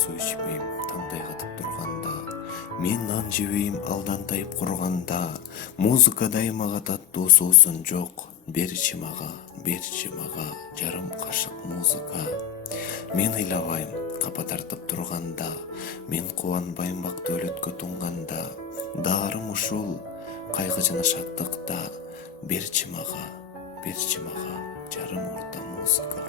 суу ичпейм таңдай катып турганда. Мен нан жебейм алдан тайып курганда. Музыка дайыма кататтуу суусун жок. Берчи мага жарым кашык музыка. Мен ыйлабайм капа тартып турганда. Мен кубанбайм бактı өлөткө тунганда. Даарым ушул кайгы жана шаттыкта. Берчи мага жарым орта музыка.